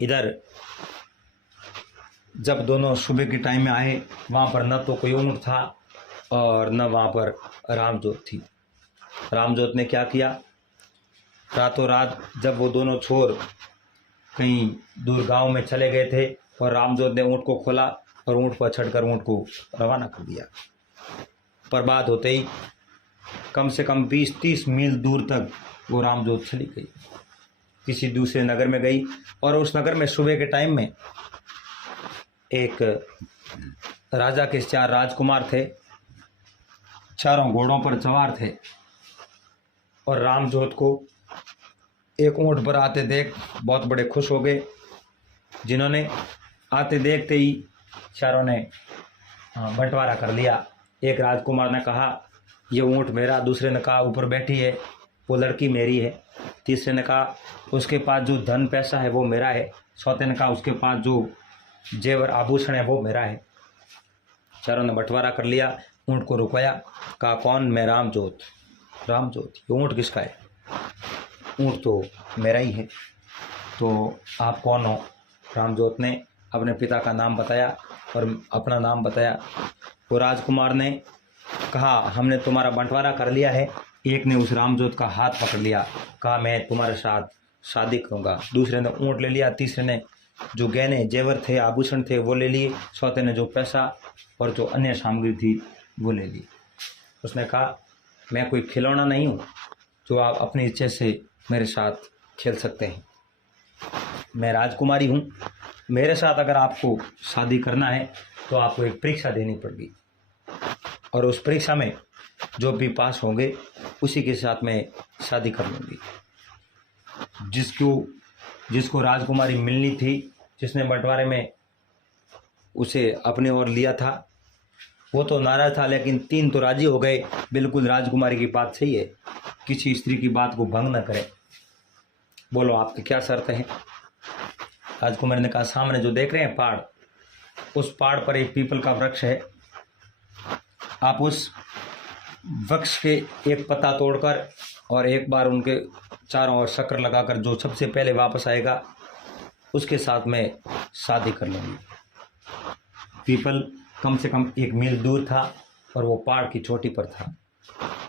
इधर जब दोनों सुबह के टाइम में आए, वहाँ पर न तो कोई ऊँट था और न वहाँ पर रामजोत थी। रामजोत ने क्या किया, रातों रात जब वो दोनों छोर कहीं दूर गांव में चले गए थे और रामजोत ने ऊँट को खोला और ऊँट पर चढ़कर ऊँट को रवाना कर दिया। प्रभात होते ही कम से कम 20-30 मील दूर तक वो रामजोत चली गई, किसी दूसरे नगर में गई। और उस नगर में सुबह के टाइम में एक राजा के 4 राजकुमार थे, चारों घोड़ों पर सवार थे और रामजोत को एक ऊँट पर आते देख बहुत बड़े खुश हो गए। जिन्होंने आते देखते ही चारों ने बंटवारा कर लिया। एक राजकुमार ने कहा ये ऊँट मेरा, दूसरे ने कहा ऊपर बैठी है वो लड़की मेरी है, तीसरे ने कहा उसके पास जो धन पैसा है वो मेरा है, चौथे ने कहा उसके पास जो जेवर आभूषण है वो मेरा है। चारों ने बंटवारा कर लिया। ऊँट को रुकवाया, कहा कौन? मैं रामजोत। रामजोत, ये ऊँट किसका है? ऊँट तो मेरा ही है। तो आप कौन हो? रामजोत ने अपने पिता का नाम बताया और अपना नाम बताया। वो राजकुमार ने कहा हमने तुम्हारा बंटवारा कर लिया है। एक ने उस रामजोत का हाथ पकड़ लिया, कहा मैं तुम्हारे साथ शादी करूँगा। दूसरे ने ऊँट ले लिया, तीसरे ने जो गहने जेवर थे आभूषण थे वो ले लिए, चौथे ने जो पैसा और जो अन्य सामग्री थी वो ले ली। उसने कहा मैं कोई खिलौना नहीं हूँ जो आप अपनी इच्छा से मेरे साथ खेल सकते हैं। मैं राजकुमारी हूँ, मेरे साथ अगर आपको शादी करना है तो आपको एक परीक्षा देनी पड़ेगी और उस परीक्षा में जो भी पास होंगे उसी के साथ मैं शादी कर लूँगी। जिसको राजकुमारी मिलनी थी, जिसने बंटवारे में उसे अपने ओर लिया था, वो तो नाराज था, लेकिन 3 तो राजी हो गए। बिल्कुल राजकुमारी की बात सही है, किसी स्त्री की बात को भंग न करें। बोलो आपकी क्या शर्त है? राजकुमारी ने कहा सामने जो देख रहे हैं पहाड़, उस पहाड़ पर एक पीपल का वृक्ष है। आप उस वृक्ष के एक पत्ता तोड़कर और एक बार उनके चारों ओर चक्र लगाकर जो सबसे पहले वापस आएगा उसके साथ मैं शादी कर लूँगी। पीपल कम से कम 1 मील दूर था और वो पहाड़ की चोटी पर था।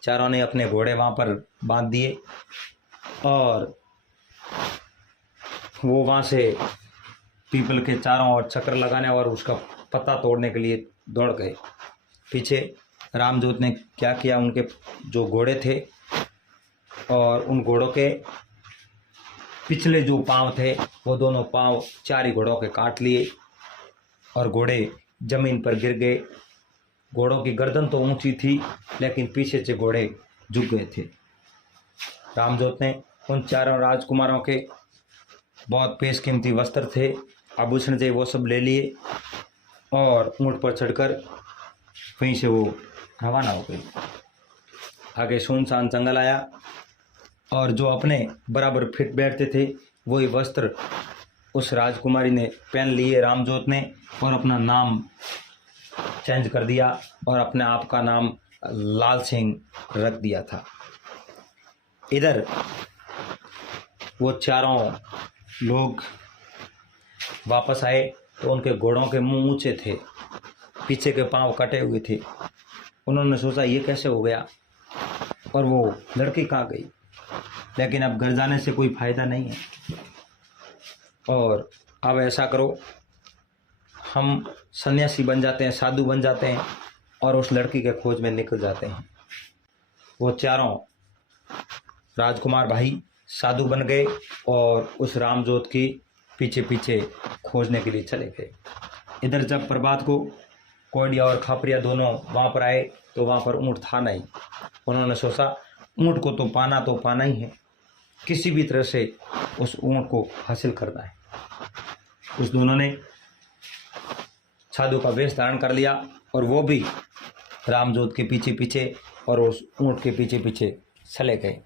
चारों ने अपने घोड़े वहाँ पर बांध दिए और वो वहाँ से पीपल के चारों ओर चक्कर लगाने और उसका पत्ता तोड़ने के लिए दौड़ गए। पीछे रामजोत ने क्या किया, उनके जो घोड़े थे और उन घोड़ों के पिछले जो पांव थे वो दोनों पांव 4 ही घोड़ों के काट लिए और घोड़े जमीन पर गिर गए। घोड़ों की गर्दन तो ऊंची थी लेकिन पीछे से घोड़े झुक गए थे। रामजोत ने उन चारों राजकुमारों के बहुत बेशकीमती वस्त्र थे, आभूषण थे, वो सब ले लिए और ऊँट पर चढ़कर वहीं से वो रवाना हो गई। आगे सुनसान जंगल आया और जो अपने बराबर फिट बैठते थे वही वस्त्र उस राजकुमारी ने पहन लिए रामजोत ने और अपना नाम चेंज कर दिया और अपने आप का नाम लाल सिंह रख दिया था। इधर वो चारों लोग वापस आए तो उनके घोड़ों के मुंह ऊंचे थे, पीछे के पांव कटे हुए थे। उन्होंने सोचा ये कैसे हो गया और वो लड़की कहाँ गई, लेकिन अब घर जाने से कोई फायदा नहीं है। और अब ऐसा करो, हम सन्यासी बन जाते हैं, साधु बन जाते हैं और उस लड़की के खोज में निकल जाते हैं। वो चारों राजकुमार भाई साधु बन गए और उस रामजोत की पीछे पीछे खोजने के लिए चले गए। इधर जब प्रभात को कोडिया और खापरिया दोनों वहाँ पर आए तो वहाँ पर ऊँट था नहीं। उन्होंने सोचा ऊँट को तो पाना ही है, किसी भी तरह से उस ऊँट को हासिल करना है। उस दोनों ने साधु का वेश धारण कर लिया और वो भी रामजोत के पीछे पीछे और उस ऊँट के पीछे पीछे चले गए।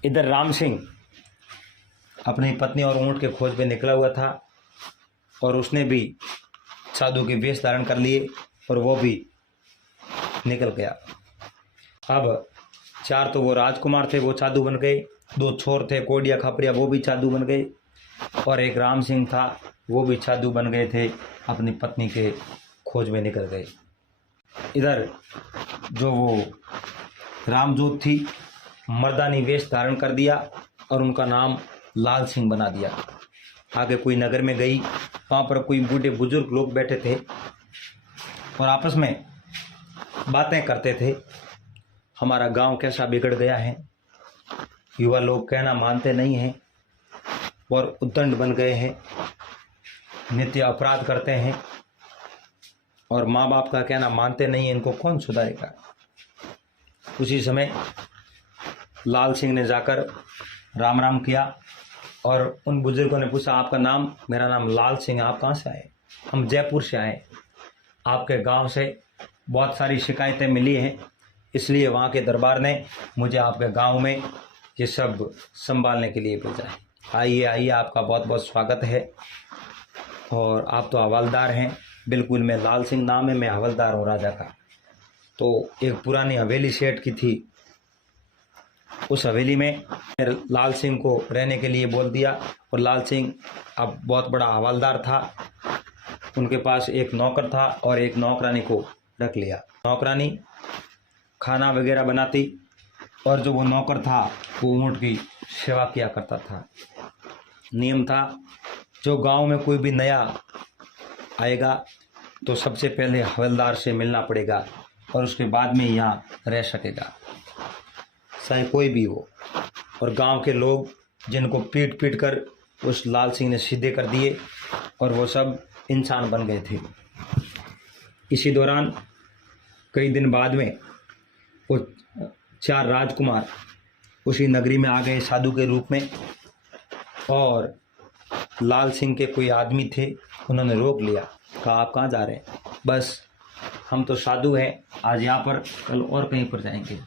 इधर राम सिंह अपनी पत्नी और ऊँट के खोज पे निकला हुआ था और उसने भी साधु के वेश धारण कर लिए और वो भी निकल गया। अब 4 तो वो राजकुमार थे, वो साधु बन गए। 2 छोर थे कोडिया खापरिया, वो भी साधु बन गए। और एक राम सिंह था, वो भी साधु बन गए थे, अपनी पत्नी के खोज में निकल गए। इधर जो वो रामजोत थी, मर्दानी वेश धारण कर दिया और उनका नाम लाल सिंह बना दिया। आगे कोई नगर में गई, वहाँ पर कोई बूढ़े बुजुर्ग लोग बैठे थे और आपस में बातें करते थे। हमारा गांव कैसा बिगड़ गया है, युवा लोग कहना मानते नहीं हैं और उद्दंड बन गए हैं, नित्य अपराध करते हैं और माँ बाप का कहना मानते नहीं हैं, इनको कौन सुधारेगा। उसी समय लाल सिंह ने जाकर राम राम किया और उन बुजुर्गों ने पूछा, आपका नाम? मेरा नाम लाल सिंह है। आप कहाँ से आए? हम जयपुर से आए। आपके गांव से बहुत सारी शिकायतें मिली हैं, इसलिए वहाँ के दरबार ने मुझे आपके गांव में ये सब संभालने के लिए भेजा है। आइए आइए, आपका बहुत बहुत स्वागत है। और आप तो हवलदार हैं? बिल्कुल, मैं लाल सिंह नाम है, मैं हवलदार हूँ राजा का। तो एक पुरानी हवेली सेठ की थी, उस हवेली में लाल सिंह को रहने के लिए बोल दिया और लाल सिंह अब बहुत बड़ा हवलदार था। उनके पास एक नौकर था और एक नौकरानी को रख लिया। नौकरानी खाना वगैरह बनाती और जो वो नौकर था वो ऊँट की सेवा किया करता था। नियम था, जो गांव में कोई भी नया आएगा तो सबसे पहले हवलदार से मिलना पड़ेगा और उसके बाद में यहाँ रह सकेगा, चाहे कोई भी हो। और गांव के लोग जिनको पीट पीट कर उस लाल सिंह ने सीधे कर दिए और वो सब इंसान बन गए थे। इसी दौरान कई दिन बाद में वो 4 राजकुमार उसी नगरी में आ गए साधु के रूप में। और लाल सिंह के कोई आदमी थे, उन्होंने रोक लिया, कहा आप कहाँ जा रहे हैं? बस हम तो साधु हैं, आज यहाँ पर, कल और कहीं पर जाएंगे।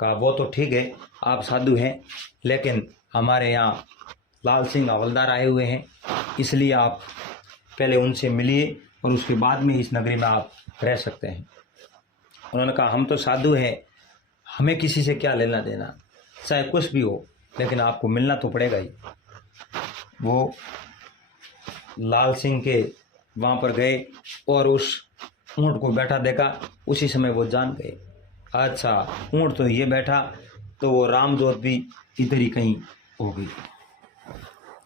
कहा वो तो ठीक है, आप साधु हैं, लेकिन हमारे यहाँ लाल सिंह हवलदार आए हुए हैं, इसलिए आप पहले उनसे मिलिए और उसके बाद में इस नगरी में आप रह सकते हैं। उन्होंने कहा हम तो साधु हैं, हमें किसी से क्या लेना देना, चाहे कुछ भी हो, लेकिन आपको मिलना तो पड़ेगा ही। वो लाल सिंह के वहाँ पर गए और उस ऊँट को बैठा देखा, उसी समय वो जान गए, अच्छा ऊँट तो ये बैठा, तो वो रामजोत भी इधर ही कहीं हो गई।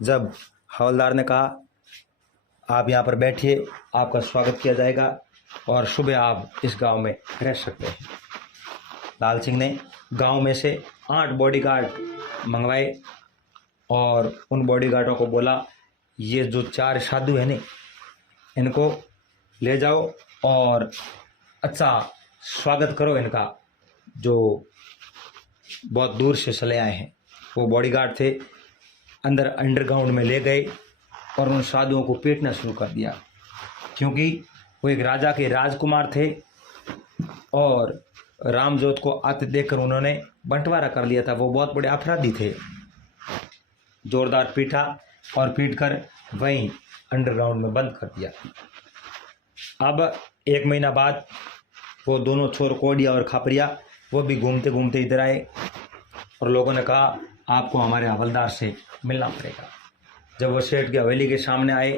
जब हवलदार ने कहा आप यहाँ पर बैठिए, आपका स्वागत किया जाएगा और सुबह आप इस गांव में रह सकते हैं। लाल सिंह ने गांव में से 8 बॉडीगार्ड मंगवाए और उन बॉडीगार्डों को बोला, ये जो 4 साधु हैं ने, इनको ले जाओ और अच्छा स्वागत करो इनका, जो बहुत दूर से चले आए हैं। वो बॉडीगार्ड थे, अंदर अंडरग्राउंड में ले गए और उन साधुओं को पीटना शुरू कर दिया, क्योंकि वो एक राजा के राजकुमार थे और रामजोत को आते देखकर उन्होंने बंटवारा कर लिया था। वो बहुत बड़े अपराधी थे। जोरदार पीटा और पीटकर वहीं अंडरग्राउंड में बंद कर दिया। अब 1 महीना बाद वो दोनों छोर कोडिया और खापरिया वो भी घूमते घूमते इधर आए और लोगों ने कहा आपको हमारे हवलदार से मिलना पड़ेगा। जब वो सेठ की हवेली के सामने आए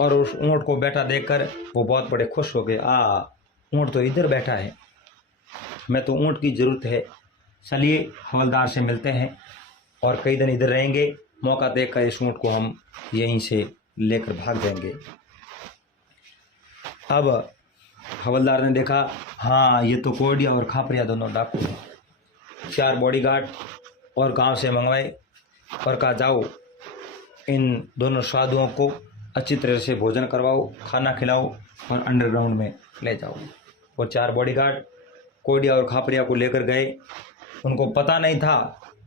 और उस ऊँट को बैठा देखकर वो बहुत बड़े खुश हो गए, ऊँट तो इधर बैठा है, मैं तो ऊँट की ज़रूरत है, चलिए हवलदार से मिलते हैं और कई दिन इधर रहेंगे, मौका देखकर इस ऊँट को हम यहीं से लेकर भाग जाएंगे। अब हवलदार ने देखा, हाँ ये तो कोडिया और खापरिया दोनों डाकू हैं। 4 बॉडीगार्ड और गांव से मंगवाए और कहा जाओ इन दोनों साधुओं को अच्छी तरह से भोजन करवाओ, खाना खिलाओ और अंडरग्राउंड में ले जाओ। वो 4 बॉडीगार्ड कोडिया और खापरिया को लेकर गए। उनको पता नहीं था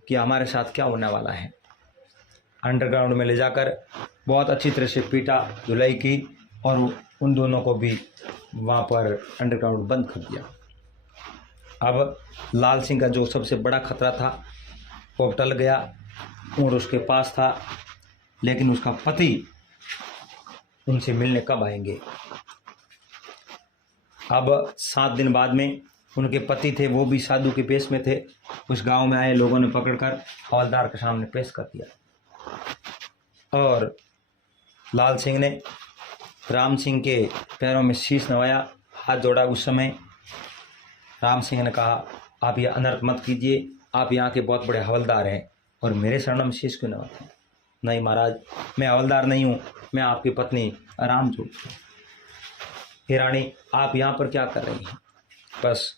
कि हमारे साथ क्या होने वाला है। अंडरग्राउंड में ले जाकर बहुत अच्छी तरह से पीटा, धुलाई की और उन दोनों को भी वहाँ पर अंडरग्राउंड बंद कर दिया। अब लाल सिंह का जो सबसे बड़ा खतरा था वो टल गया। ऊँट उसके पास था, लेकिन उसका पति उनसे मिलने कब आएंगे। अब 7 दिन बाद में उनके पति थे, वो भी साधु के पेश में थे, उस गांव में आए। लोगों ने पकड़कर हवलदार के सामने पेश कर दिया और लाल सिंह ने राम सिंह के पैरों में शीश नवाया, हाथ जोड़ा। उस समय राम सिंह ने कहा, आप यह अनर्थ मत कीजिए, आप यहाँ के बहुत बड़े हवलदार हैं और मेरे शरण में शीश क्यों नवाते हैं? नहीं महाराज, मैं हवलदार नहीं हूँ, मैं आपकी पत्नी रामजोत हूँ। हे रानी, आप यहाँ पर क्या कर रही हैं? बस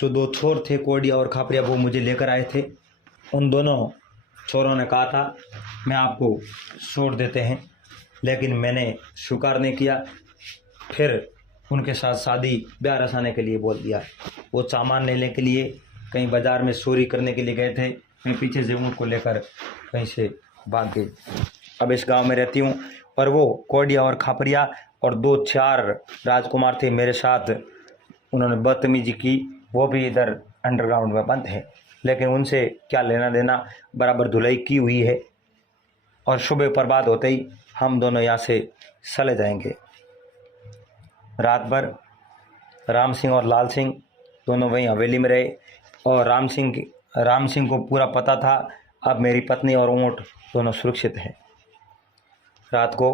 जो दो छोर थे, कोडिया और खापरिया, वो मुझे लेकर आए थे। उन दोनों छोरों ने कहा था मैं आपको छोड़ देते हैं, लेकिन मैंने स्वीकार नहीं किया। फिर उनके साथ शादी ब्याह रचाने के लिए बोल दिया। वो सामान लेने के लिए कहीं बाजार में चोरी करने के लिए गए थे, मैं पीछे से उनको लेकर कहीं से भाग गई। अब इस गांव में रहती हूँ। और वो कोडिया और खापरिया और 2-4 राजकुमार थे मेरे साथ, उन्होंने बदतमीजी की। वो भी इधर अंडरग्राउंड में बंद है, लेकिन उनसे क्या लेना देना, बराबर धुलाई की हुई है। और सुबह प्रभात होते ही हम दोनों यहाँ से चले जाएंगे। रात भर राम सिंह और लाल सिंह दोनों वहीं हवेली में रहे। और राम सिंह को पूरा पता था अब मेरी पत्नी और ऊँट दोनों सुरक्षित हैं। रात को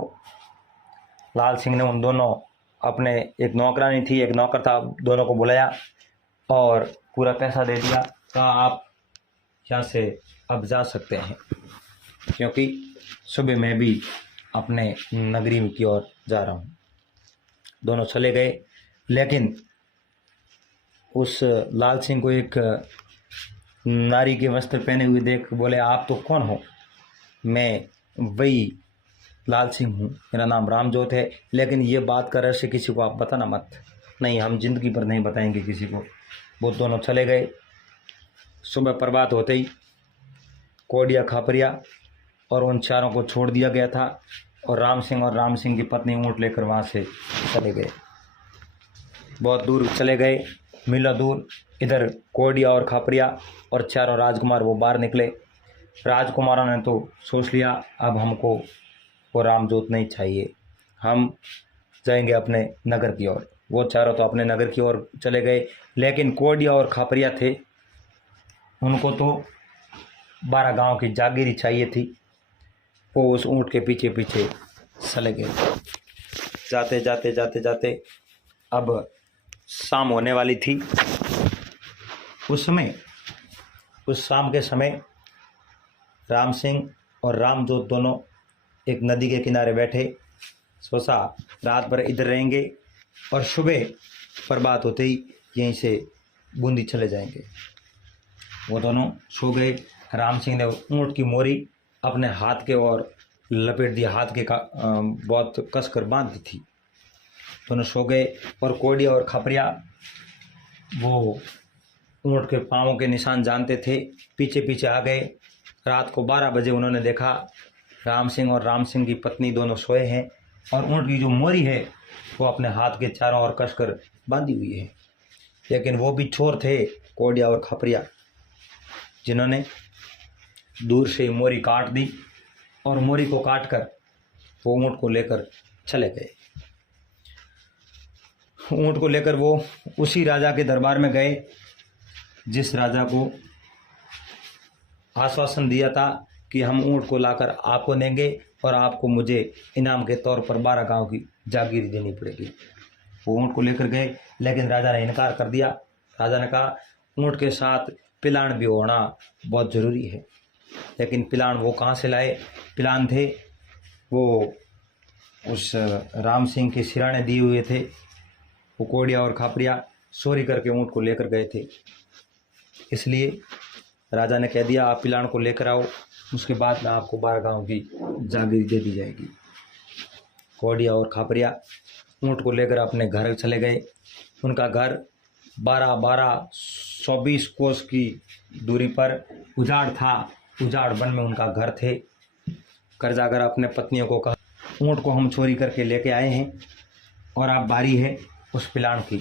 लाल सिंह ने उन दोनों, अपने एक नौकरानी थी, एक नौकर था, दोनों को बुलाया और पूरा पैसा दे दिया। कहा आप यहाँ से अब जा सकते हैं, क्योंकि सुबह मैं भी अपने नगरी की ओर जा रहा हूँ। दोनों चले गए, लेकिन उस लाल सिंह को एक नारी के वस्त्र पहने हुए देख बोले, आप तो कौन हो? मैं वही लाल सिंह हूँ, मेरा नाम रामजोत है, लेकिन ये बात का रहस्य किसी को आप बताना मत। नहीं, हम जिंदगी पर नहीं बताएंगे किसी को। वो दोनों चले गए। सुबह प्रभात होते ही कोडिया, खापरिया और उन चारों को छोड़ दिया गया था और राम सिंह की पत्नी ऊँट लेकर वहाँ से चले गए। बहुत दूर चले गए, मीलों दूर। इधर कोडिया और खापरिया और चारों राजकुमार वो बाहर निकले। राजकुमारों ने तो सोच लिया अब हमको वो रामजोत नहीं चाहिए, हम जाएंगे अपने नगर की ओर। वो चारों तो अपने नगर की ओर चले गए, लेकिन कोडिया और खापरिया थे, उनको तो 12 गांव की जागीरी चाहिए थी। वो उस ऊँट के पीछे पीछे चले गए। जाते जाते जाते जाते अब शाम होने वाली थी। उस शाम के समय राम सिंह और रामजोत दोनों एक नदी के किनारे बैठे। सोचा रात भर इधर रहेंगे और सुबह प्रभात होते ही यहीं से बूंदी चले जाएंगे। वो दोनों सो गए। राम सिंह ने ऊँट की मोरी अपने हाथ के और लपेट दिया, हाथ के बहुत कसकर बांध दी थी। दोनों सो गए और कोडिया और खापरिया वो ऊँट के पाँवों के निशान जानते थे, पीछे पीछे आ गए। रात को 12 बजे उन्होंने देखा राम सिंह और राम सिंह की पत्नी दोनों सोए हैं और ऊँट की जो मोरी है वो अपने हाथ के चारों ओर कसकर बांधी हुई है। लेकिन वो भी चोर थे, कोडिया और खापरिया, जिन्होंने दूर से मोरी काट दी और मोरी को काटकर वो ऊँट को लेकर चले गए। ऊँट को लेकर वो उसी राजा के दरबार में गए जिस राजा को आश्वासन दिया था कि हम ऊँट को लाकर आपको देंगे और आपको मुझे इनाम के तौर पर 12 गांव की जागीर देनी पड़ेगी। वो ऊँट को लेकर गए, लेकिन राजा ने इनकार कर दिया। राजा ने कहा ऊँट के साथ पिलान भी होना बहुत ज़रूरी है। लेकिन पिलान वो कहाँ से लाए? पिलान थे वो उस राम सिंह के सिराने दिए हुए थे। वो कोडिया और खापरिया चोरी करके ऊँट को लेकर गए थे, इसलिए राजा ने कह दिया आप पिलान को लेकर आओ, उसके बाद में आपको 12 गांव की जागीर दे दी जाएगी। कोडिया और खापरिया ऊँट को लेकर अपने घर चले गए। उनका घर 12-24 कोस की दूरी पर उजाड़ था। उजाड़ वन में उनका घर थे। घर जाकर अपने पत्नियों को कहा ऊँट को हम चोरी करके लेके आए हैं और आप बारी है उस पिलान की,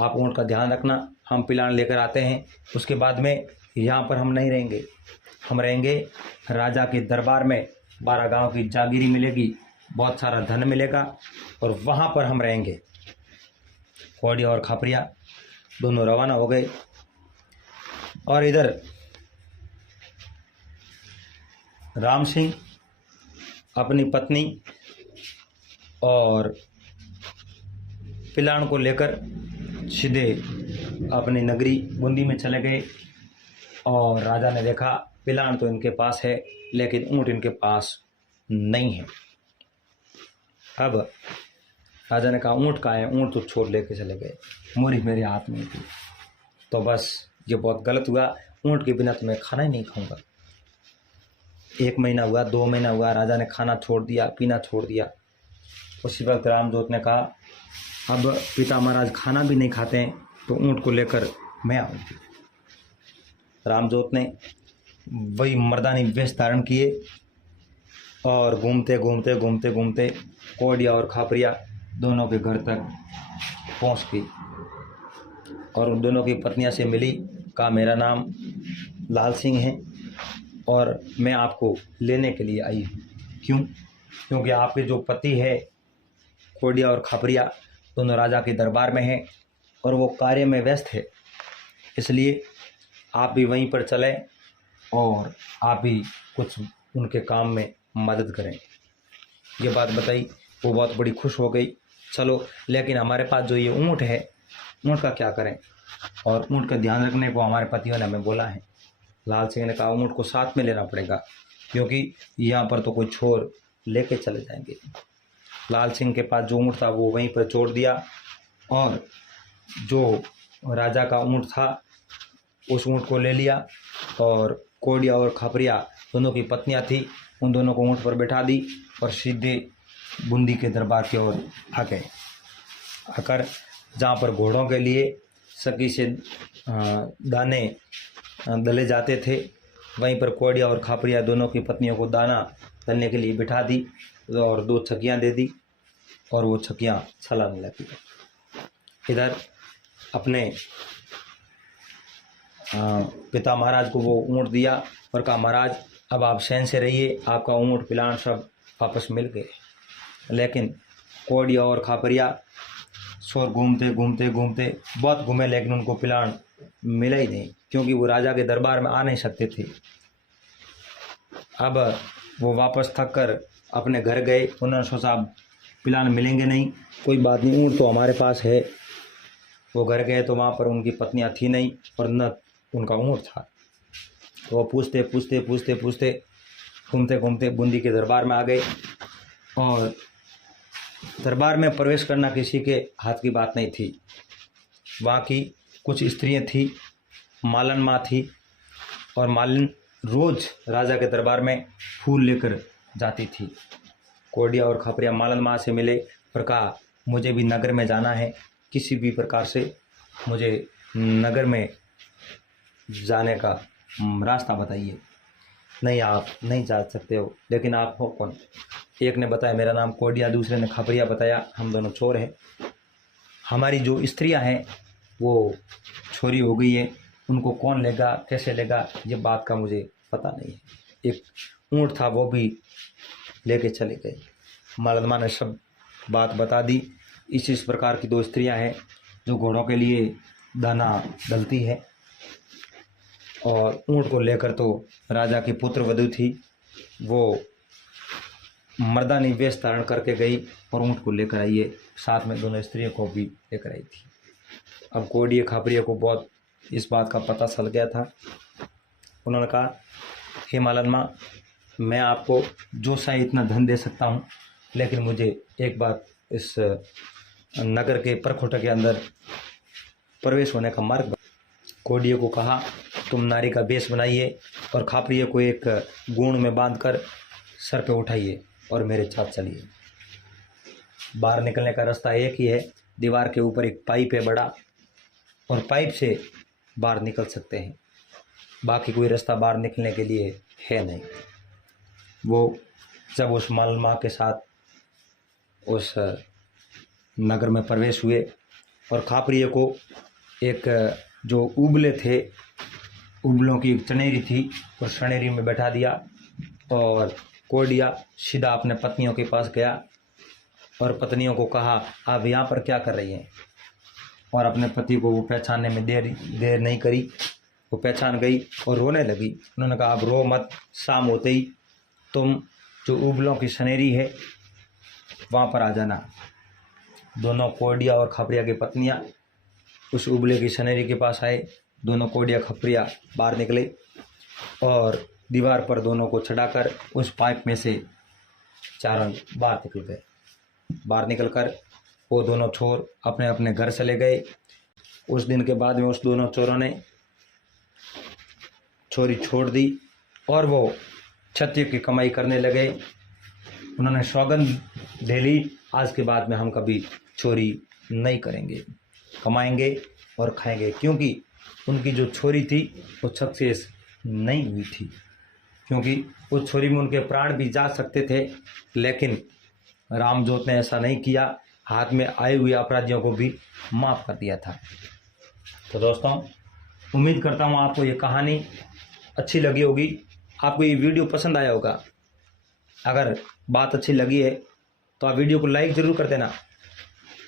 आप ऊँट का ध्यान रखना, हम पिलान लेकर आते हैं। उसके बाद में यहाँ पर हम नहीं रहेंगे, हम रहेंगे राजा के दरबार में। 12 गांव की जागीरी मिलेगी, बहुत सारा धन मिलेगा और वहाँ पर हम रहेंगे। कोडिया और खापरिया दोनों रवाना हो गए और इधर राम सिंह अपनी पत्नी और पिलान को लेकर सीधे अपनी नगरी बूंदी में चले गए। और राजा ने देखा पिलान तो इनके पास है लेकिन ऊँट इनके पास नहीं है। अब राजा ने कहा ऊँट कहाँ है, ऊँट तो छोड़ लेके चले गए, मोरी मेरे हाथ में थी। तो बस ये बहुत गलत हुआ, ऊँट के बिना तो मैं खाना ही नहीं खाऊंगा। 1 महीना हुआ, 2 महीना हुआ, राजा ने खाना छोड़ दिया, पीना छोड़ दिया। उसी वक्त रामजोत ने कहा अब पिता महाराज खाना भी नहीं खाते हैं तो ऊँट को लेकर मैं आऊँगी। रामजोत ने वही मर्दानी वेश धारण किए और घूमते घूमते घूमते घूमते कोडिया और खापरिया दोनों के घर तक पहुंच गई और उन दोनों की पत्नियां से मिली। कहा मेरा नाम लाल सिंह है और मैं आपको लेने के लिए आई हूँ। क्यों? क्योंकि आपके जो पति है कोडिया और खापरिया दोनों राजा के दरबार में हैं और वो कार्य में व्यस्त है, इसलिए आप भी वहीं पर चलें और आप भी कुछ उनके काम में मदद करें। ये बात बताई, वो बहुत बड़ी खुश हो गई। चलो, लेकिन हमारे पास जो ये ऊँट है, ऊँट का क्या करें? और ऊँट का ध्यान रखने को हमारे पतियों ने हमें बोला है। लाल सिंह ने कहा ऊँट को साथ में लेना पड़ेगा क्योंकि यहाँ पर तो कोई छोर लेके चले जाएंगे। लाल सिंह के पास जो ऊँट था वो वहीं पर छोड़ दिया और जो राजा का ऊँट था उस ऊँट को ले लिया और कोडिया और खापरिया दोनों की पत्नियां थी, उन दोनों को ऊँट पर बैठा दी और सीधे बूंदी के दरबार की ओर आ गए। आकर जहाँ पर घोड़ों के लिए सकी से दाने दले जाते थे, वहीं पर कोडिया और खापरिया दोनों की पत्नियों को दाना दलने के लिए बिठा दी और 2 छकियाँ दे दी और वो छकियाँ चलाने लगी। इधर अपने पिता महाराज को वो ऊँट दिया और कहा महाराज अब आप सहन से रहिए, आपका ऊँट पिलान सब वापस मिल गए। लेकिन कोडिया और खापरिया शोर घूमते घूमते घूमते बहुत घूमे लेकिन उनको पिलान मिला ही नहीं क्योंकि वो राजा के दरबार में आ नहीं सकते थे। अब वो वापस थक कर अपने घर गए। उन्होंने सोचा पिलान मिलेंगे नहीं, कोई बात नहीं, ऊँट तो हमारे पास है। वो घर गए तो वहाँ पर उनकी पत्नियाँ थी नहीं और न उनका ऊँट था। तो वो पूछते पूछते पूछते पूछते घूमते घूमते बूंदी के दरबार में आ गए और दरबार में प्रवेश करना किसी के हाथ की बात नहीं थी। वहाँ की कुछ स्त्रियाँ थी, मालन माँ थी और मालन रोज़ राजा के दरबार में फूल लेकर जाती थी। कोडिया और खापरिया मालन माँ से मिले और कहा मुझे भी नगर में जाना है, किसी भी प्रकार से मुझे नगर में जाने का रास्ता बताइए। नहीं, आप नहीं जा सकते हो, लेकिन आप हो कौन? एक ने बताया मेरा नाम कोडिया, दूसरे ने खापरिया बताया हम दोनों चोर हैं। हमारी जो स्त्रियां हैं वो छोरी हो गई है, उनको कौन लेगा, कैसे लेगा, ये बात का मुझे पता नहीं है। एक ऊँट था वो भी लेके चले गए। मालनमा ने सब बात बता दी। इस प्रकार की 2 स्त्रियां हैं जो घोड़ों के लिए दाना डलती है और ऊँट को लेकर तो राजा की पुत्र वधू थी, वो मर्दानी वेश धारण करके गई और ऊँट को लेकर आई है, साथ में दोनों स्त्रियों को भी लेकर आई थी। अब कोडिया खापरिया को बहुत इस बात का पता चल गया था। उन्होंने कहा हे मालनमा, मैं आपको जो सा इतना धन दे सकता हूँ, लेकिन मुझे एक बात इस नगर के परखोटे के अंदर प्रवेश होने का मार्ग। कोडिया को कहा तुम नारी का वेश बनाइए और खापरिया को एक गुण में बांधकर सर पे उठाइए और मेरे साथ चलिए। बाहर निकलने का रास्ता एक ही है, दीवार के ऊपर एक पाइप है बड़ा और पाइप से बाहर निकल सकते हैं, बाकी कोई रास्ता बाहर निकलने के लिए है नहीं। वो जब उस मालमा के साथ उस नगर में प्रवेश हुए और खापरिया को एक जो उबले थे, उबलों की एक चनेरी थी, उस चनेरी में बैठा दिया और कोडिया सीधा अपने पत्नियों के पास गया और पत्नियों को कहा आप यहाँ पर क्या कर रही हैं? और अपने पति को वो पहचानने में देर नहीं करी, वो पहचान गई और रोने लगी। उन्होंने कहा अब रो मत, शाम होते ही तुम जो उबलों की सनेरी है वहाँ पर आ जाना। दोनों कोडिया और खपरिया की पत्नियाँ उस उबले की सनेरी के पास आए। दोनों कोडिया खपरिया बाहर निकले और दीवार पर दोनों को चढ़ाकर उस पाइप में से चारों बाहर निकल गए। बाहर निकलकर वो दोनों चोर अपने अपने घर चले गए। उस दिन के बाद में उस दोनों चोरों ने चोरी छोड़ दी और वो क्षत्रिय की कमाई करने लगे। उन्होंने सौगंध ले ली, आज के बाद में हम कभी चोरी नहीं करेंगे, कमाएंगे और खाएंगे, क्योंकि उनकी जो चोरी थी वो सक्सेस नहीं हुई थी, क्योंकि उस चोरी में उनके प्राण भी जा सकते थे, लेकिन रामजोत ने ऐसा नहीं किया, हाथ में आए हुए अपराधियों को भी माफ़ कर दिया था। तो दोस्तों, उम्मीद करता हूँ आपको ये कहानी अच्छी लगी होगी, आपको ये वीडियो पसंद आया होगा। अगर बात अच्छी लगी है तो आप वीडियो को लाइक ज़रूर कर देना,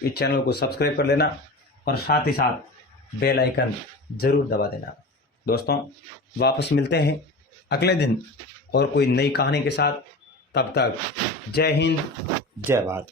इस चैनल को सब्सक्राइब कर लेना और साथ ही साथ बेल आइकन ज़रूर दबा देना। दोस्तों, वापस मिलते हैं अगले दिन और कोई नई कहानी के साथ। तब तक जय हिंद, जय भारत।